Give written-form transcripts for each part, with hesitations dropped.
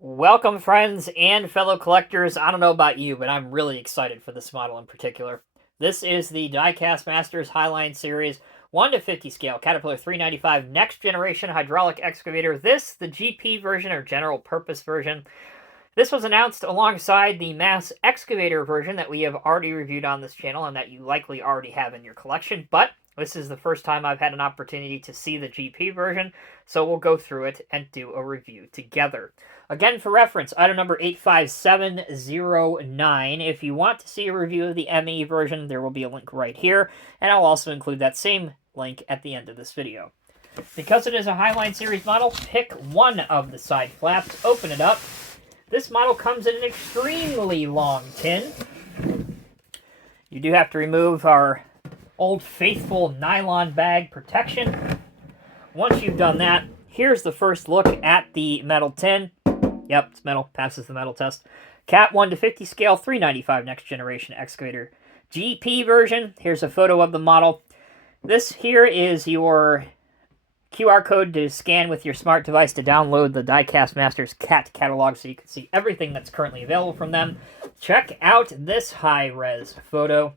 Welcome, friends and fellow collectors. I don't know about you, but I'm really excited for this model in particular. This is the Diecast Masters Highline Series 1 to 50 scale Caterpillar 395 Next Generation Hydraulic Excavator. This, the GP version or general purpose version. This was announced alongside the Mass Excavator version that we have already reviewed on this channel and that you likely already have in your collection, but this is the first time I've had an opportunity to see the GP version, so we'll go through it and do a review together. Again, for reference, item number 85709. If you want to see a review of the ME version, there will be a link right here, and I'll also include that same link at the end of this video. Because it is a Highline Series model, pick one of the side flaps, open it up. This model comes in an extremely long tin. You do have to remove our old faithful nylon bag protection. Once you've done that, here's the first look at the metal tin. Yep, it's metal, passes the metal test. Cat 1 to 50 scale, 395 Next Generation Excavator GP version. Here's a photo of the model. This here is your QR code to scan with your smart device to download the Diecast Masters CAT catalog so you can see everything that's currently available from them. Check out this high-res photo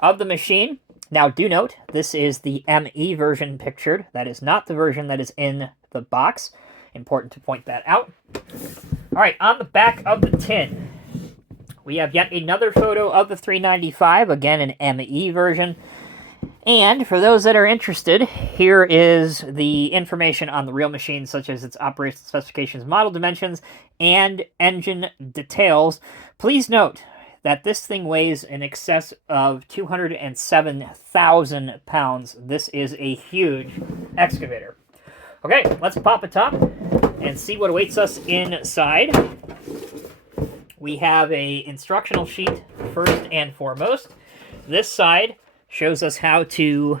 of the machine. Now, do note, this is the ME version pictured. That is not the version that is in the box. Important to point that out. All right, on the back of the tin, we have yet another photo of the 395, again an ME version. And for those that are interested, here is the information on the real machine, such as its operation specifications, model dimensions, and engine details. Please note that this thing weighs in excess of 207,000 pounds. This is a huge excavator. Okay, let's pop it top and see what awaits us inside. We have a instructional sheet first and foremost. This side shows us how to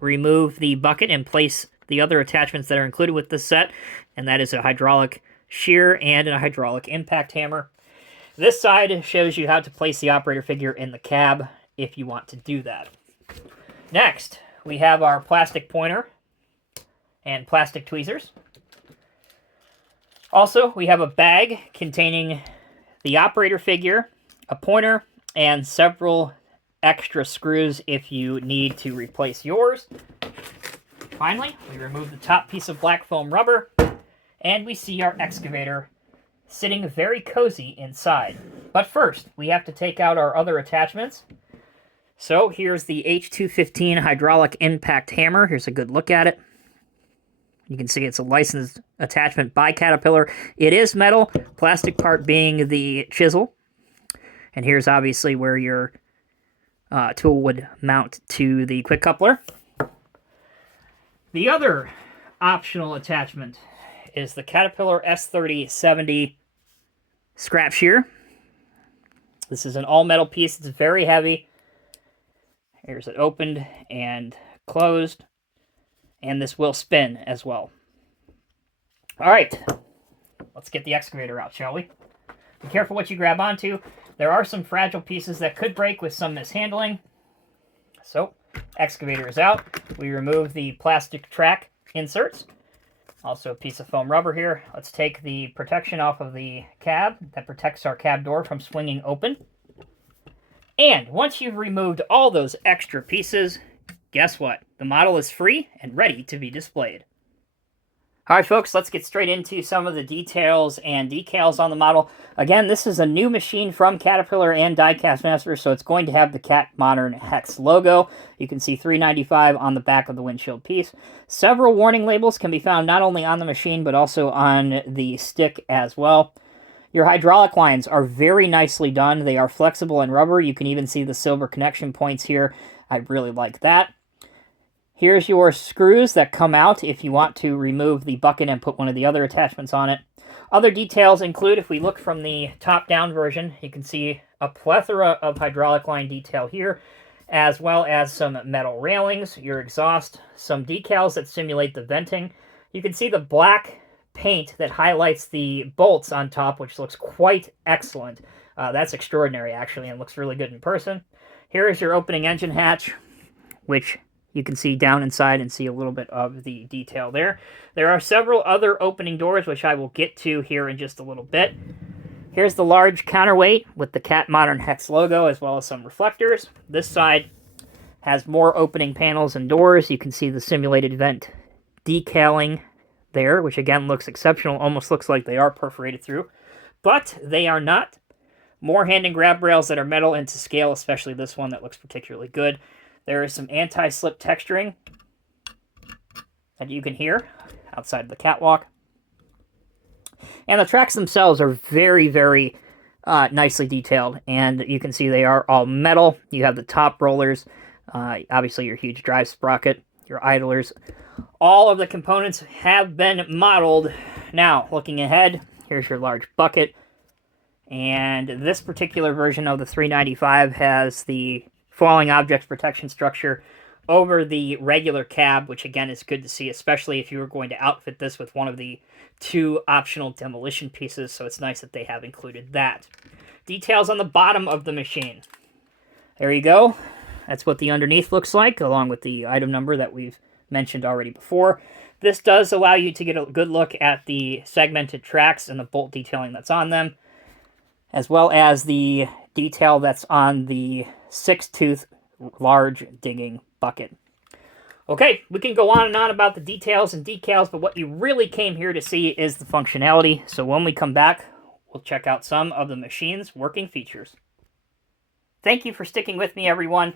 remove the bucket and place the other attachments that are included with this set, and that is a hydraulic shear and a hydraulic impact hammer. This side shows you how to place the operator figure in the cab if you want to do that. Next, we have our plastic pointer and plastic tweezers. Also, we have a bag containing the operator figure, a pointer, and several extra screws if you need to replace yours. Finally, we remove the top piece of black foam rubber, and we see our excavator sitting very cozy inside. But first, we have to take out our other attachments. So here's the H215 hydraulic impact hammer. Here's a good look at it. You can see it's a licensed attachment by Caterpillar. It is metal, plastic part being the chisel. And here's obviously where your tool would mount to the quick coupler. The other optional attachment is the Caterpillar S3070 scrap shear. This is an all-metal piece. It's very heavy. Here's it opened and closed. And this will spin as well. All right, let's get the excavator out, shall we? Be careful what you grab onto. There are some fragile pieces that could break with some mishandling. So, excavator is out. We remove the plastic track inserts. Also a piece of foam rubber here. Let's take the protection off of the cab that protects our cab door from swinging open. And once you've removed all those extra pieces, guess what? The model is free and ready to be displayed. All right, folks, let's get straight into some of the details and decals on the model. Again, this is a new machine from Caterpillar and Diecast Masters, so it's going to have the Cat Modern Hex logo. You can see 395 on the back of the windshield piece. Several warning labels can be found not only on the machine, but also on the stick as well. Your hydraulic lines are very nicely done. They are flexible and rubber. You can even see the silver connection points here. I really like that. Here's your screws that come out if you want to remove the bucket and put one of the other attachments on it. Other details include, if we look from the top-down version, you can see a plethora of hydraulic line detail here, as well as some metal railings, your exhaust, some decals that simulate the venting. You can see the black paint that highlights the bolts on top, which looks quite excellent. That's extraordinary, actually, and looks really good in person. Here is your opening engine hatch, which You can see down inside and see a little bit of the detail there. There are several other opening doors, which I will get to here in just a little bit. Here's the large counterweight with the Cat Modern Hex logo, as well as some reflectors. This side has more opening panels and doors. You can see the simulated vent decaling there, which again looks exceptional. Almost looks like they are perforated through, but they are not. More hand and grab rails that are metal and to scale, especially this one that looks particularly good. There is some anti-slip texturing that you can hear outside of the catwalk. And the tracks themselves are very, very nicely detailed. And you can see they are all metal. You have the top rollers, obviously your huge drive sprocket, your idlers. All of the components have been modeled. Now, looking ahead, here's your large bucket. And this particular version of the 395 has the falling objects protection structure over the regular cab, which again is good to see, especially if you were going to outfit this with one of the 2 optional demolition pieces, so it's nice that they have included that. Details on the bottom of the machine. There you go. That's what the underneath looks like, along with the item number that we've mentioned already before. This does allow you to get a good look at the segmented tracks and the bolt detailing that's on them, as well as the detail that's on the 6-tooth large digging bucket. Okay, we can go on and on about the details and decals, but what you really came here to see is the functionality. So when we come back, we'll check out some of the machine's working features. Thank you for sticking with me, everyone.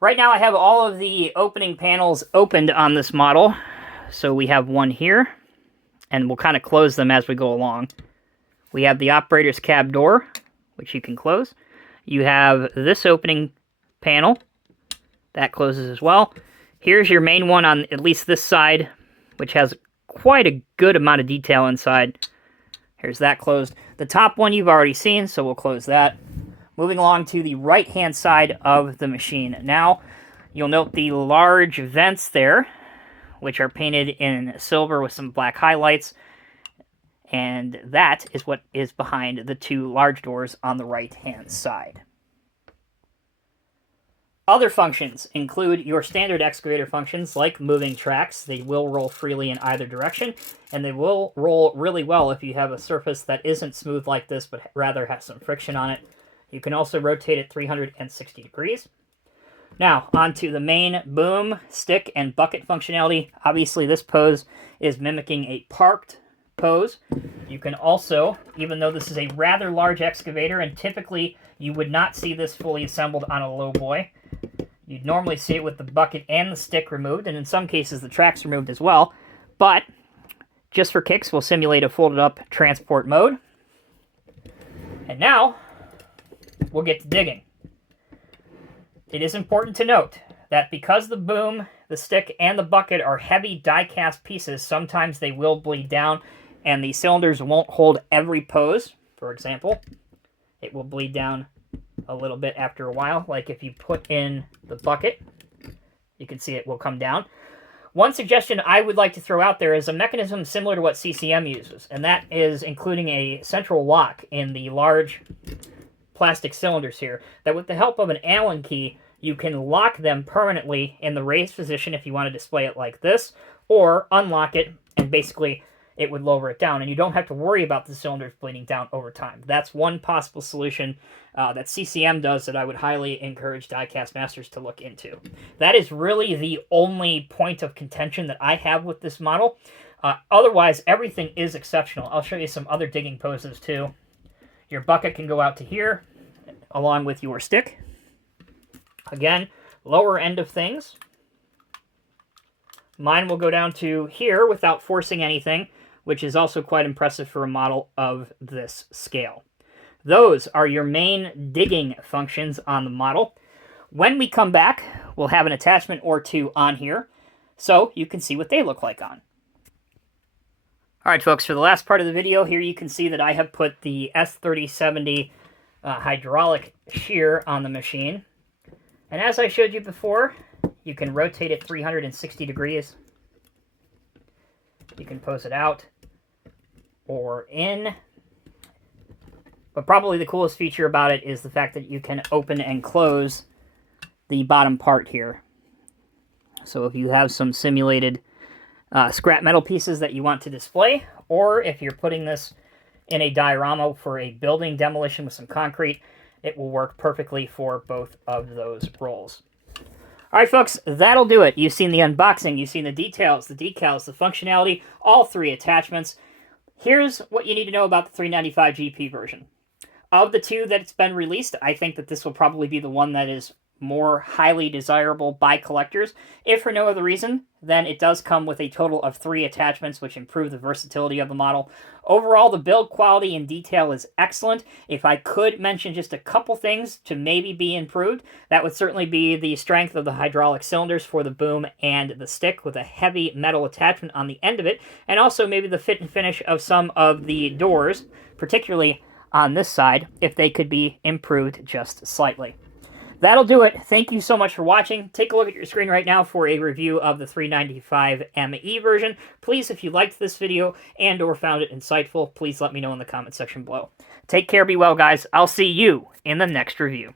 Right now I have all of the opening panels opened on this model. So we have one here, and we'll kind of close them as we go along. We have the operator's cab door, which you can close. You have this opening panel. That closes as well. Here's your main one on at least this side, which has quite a good amount of detail inside. Here's that closed. The top one you've already seen, so we'll close that. Moving along to the right-hand side of the machine. Now, you'll note the large vents there, which are painted in silver with some black highlights. And that is what is behind the 2 large doors on the right-hand side. Other functions include your standard excavator functions like moving tracks. They will roll freely in either direction, and they will roll really well if you have a surface that isn't smooth like this, but rather has some friction on it. You can also rotate it 360 degrees. Now, onto the main boom, stick, and bucket functionality. Obviously, this pose is mimicking a parked pose. You can also, even though this is a rather large excavator, and typically you would not see this fully assembled on a lowboy, you'd normally see it with the bucket and the stick removed, and in some cases the tracks removed as well. But just for kicks, we'll simulate a folded up transport mode. And now, we'll get to digging. It is important to note that because the boom, the stick, and the bucket are heavy die-cast pieces, sometimes they will bleed down, and the cylinders won't hold every pose. For example, it will bleed down a little bit after a while, like if you put in the bucket, you can see it will come down. One suggestion I would like to throw out there is a mechanism similar to what CCM uses, and that is including a central lock in the large plastic cylinders here, that with the help of an Allen key, you can lock them permanently in the raised position if you want to display it like this, or unlock it, and basically it would lower it down, and you don't have to worry about the cylinders bleeding down over time. That's one possible solution that CCM does that I would highly encourage diecast masters to look into. That is really the only point of contention that I have with this model. Otherwise, everything is exceptional. I'll show you some other digging poses too. Your bucket can go out to here, along with your stick. Again, lower end of things. Mine will go down to here without forcing anything, which is also quite impressive for a model of this scale. Those are your main digging functions on the model. When we come back, we'll have an attachment or two on here, so you can see what they look like on. Alright folks, for the last part of the video here you can see that I have put the S3070 hydraulic shear on the machine. And as I showed you before, you can rotate it 360 degrees. You can pose it out or in. But probably the coolest feature about it is the fact that you can open and close the bottom part here. So if you have some simulated scrap metal pieces that you want to display, or if you're putting this in a diorama for a building demolition with some concrete, it will work perfectly for both of those rolls. All right, folks, that'll do it. You've seen the unboxing, you've seen the details, the decals, the functionality, all 3 attachments. Here's what you need to know about the 395 GP version. Of the 2 that's been released, I think that this will probably be the one that is more highly desirable by collectors. If for no other reason, then it does come with a total of 3 attachments, which improve the versatility of the model. Overall, the build quality and detail is excellent. If I could mention just a couple things to maybe be improved, that would certainly be the strength of the hydraulic cylinders for the boom and the stick with a heavy metal attachment on the end of it, and also maybe the fit and finish of some of the doors, particularly on this side, if they could be improved just slightly. That'll do it. Thank you so much for watching. Take a look at your screen right now for a review of the 395 ME version. Please, if you liked this video and or found it insightful, please let me know in the comment section below. Take care, be well, guys. I'll see you in the next review.